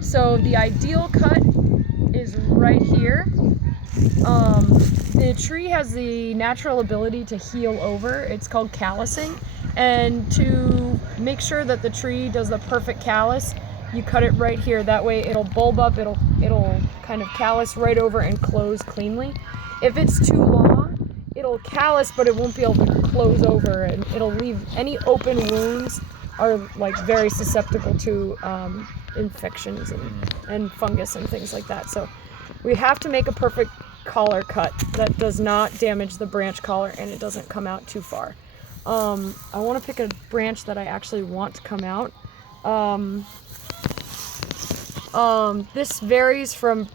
So the ideal cut is right here. The tree has the natural ability to heal over. It's called callusing. And to make sure that the tree does the perfect callus, you cut it right here. That way it'll bulb up, it'll kind of callus right over and close cleanly. If it's too long, it'll callus, but it won't be able to close over, and it'll leave any open wounds are like very susceptible to infections and fungus and things like that. So we have to make a perfect collar cut that does not damage the branch collar and it doesn't come out too far. I want to pick a branch that I actually want to come out. This varies from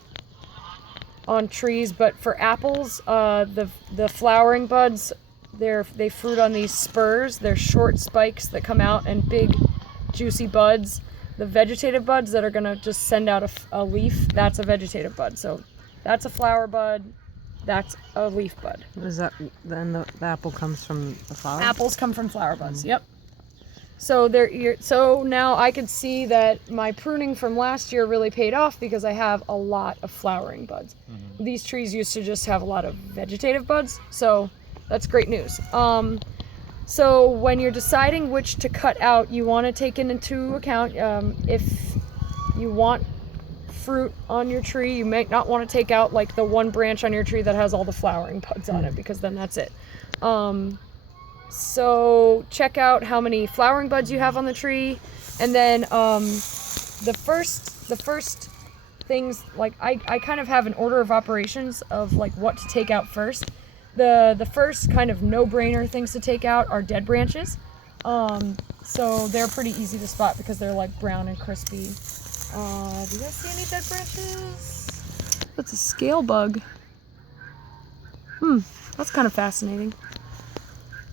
on trees, but for apples, the flowering buds, they fruit on these spurs. They're short spikes that come out and big juicy buds. The vegetative buds that are gonna just send out a leaf, that's a vegetative bud. So that's a flower bud, that's a leaf bud. Is that then the apple comes from the flower? Apples come from flower buds. Yep. So so now I could see that my pruning from last year really paid off because I have a lot of flowering buds. These trees used to just have a lot of vegetative buds, so that's great news. So when you're deciding which to cut out, you want to take into account if you want fruit on your tree, you might not want to take out like the one branch on your tree that has all the flowering buds on it, because then that's it. So check out how many flowering buds you have on the tree, and then the first things, like I kind of have an order of operations of like what to take out first. The first kind of no-brainer things to take out are dead branches. So they're pretty easy to spot because they're like brown and crispy. Do you guys see any dead branches? That's a scale bug. That's kind of fascinating.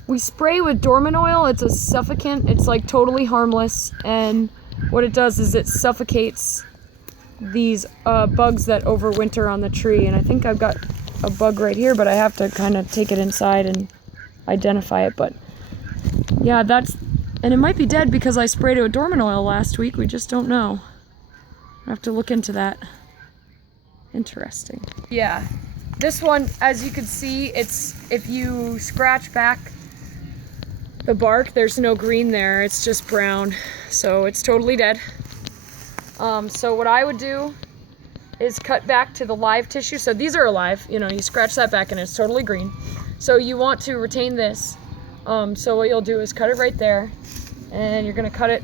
We spray with dormant oil. It's a suffocant. It's like totally harmless, and what it does is it suffocates these bugs that overwinter on the tree. And I think I've got a bug right here, but I have to kind of take it inside and identify it. But yeah, and it might be dead because I sprayed it with dormant oil last week. We just don't know. I have to look into that. Interesting. Yeah, this one, as you can see, it's, if you scratch back the bark, there's no green there, it's just brown, so it's totally dead. So what I would do is cut back to the live tissue. So these are alive, you scratch that back and it's totally green. So you want to retain this. So what you'll do is cut it right there, and you're gonna cut it.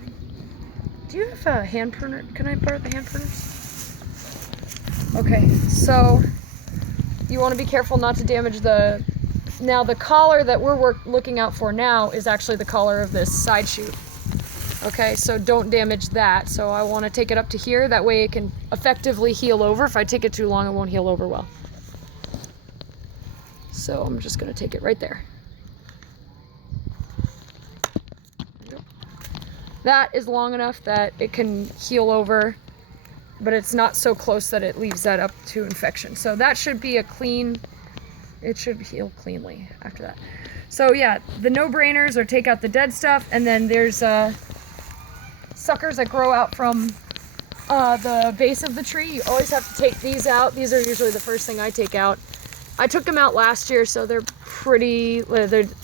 Do you have a hand pruner? Can I borrow the hand pruners? Okay, so you want to be careful not to damage now the collar that we're looking out for now is actually the collar of this side shoot. Okay, so don't damage that. So I want to take it up to here, that way it can effectively heal over. If I take it too long, it won't heal over well. So I'm just going to take it right there. That is long enough that it can heal over, but it's not so close that it leaves that up to infection. So that should be it should heal cleanly after that. So yeah, the no-brainers are take out the dead stuff, and then there's suckers that grow out from the base of the tree. You always have to take these out. These are usually the first thing I take out. I took them out last year, so they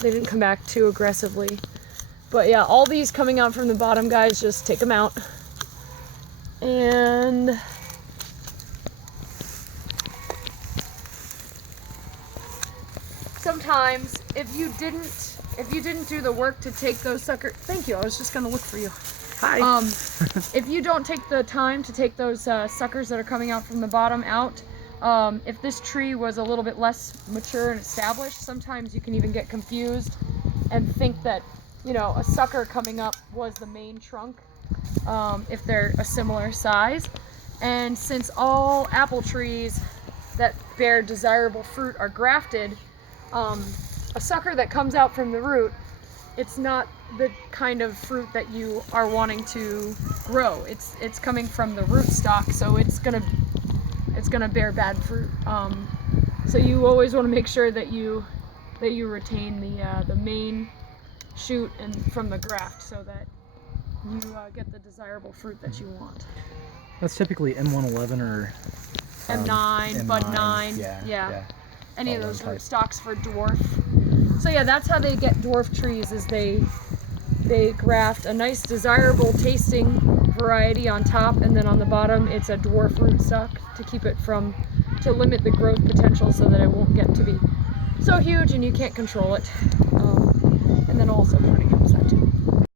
didn't come back too aggressively. But yeah, all these coming out from the bottom, guys, just take them out. And sometimes if you didn't do the work to take those suckers, thank you, I was just gonna look for you. Hi. If you don't take the time to take those suckers that are coming out from the bottom out, if this tree was a little bit less mature and established, sometimes you can even get confused and think that a sucker coming up was the main trunk, if they're a similar size. And since all apple trees that bear desirable fruit are grafted, a sucker that comes out from the root, it's not the kind of fruit that you are wanting to grow. It's coming from the root stock, so it's gonna bear bad fruit. So you always want to make sure that you retain the main shoot and from the graft, so that you get the desirable fruit that you want. That's typically M111 or M9, Bud 9, yeah. any All of those those types. stocks for dwarf. So yeah, that's how they get dwarf trees, is they graft a nice desirable tasting variety on top, and then on the bottom it's a dwarf rootstock to keep it to limit the growth potential so that it won't get to be so huge and you can't control it. And then also pruning helps that too.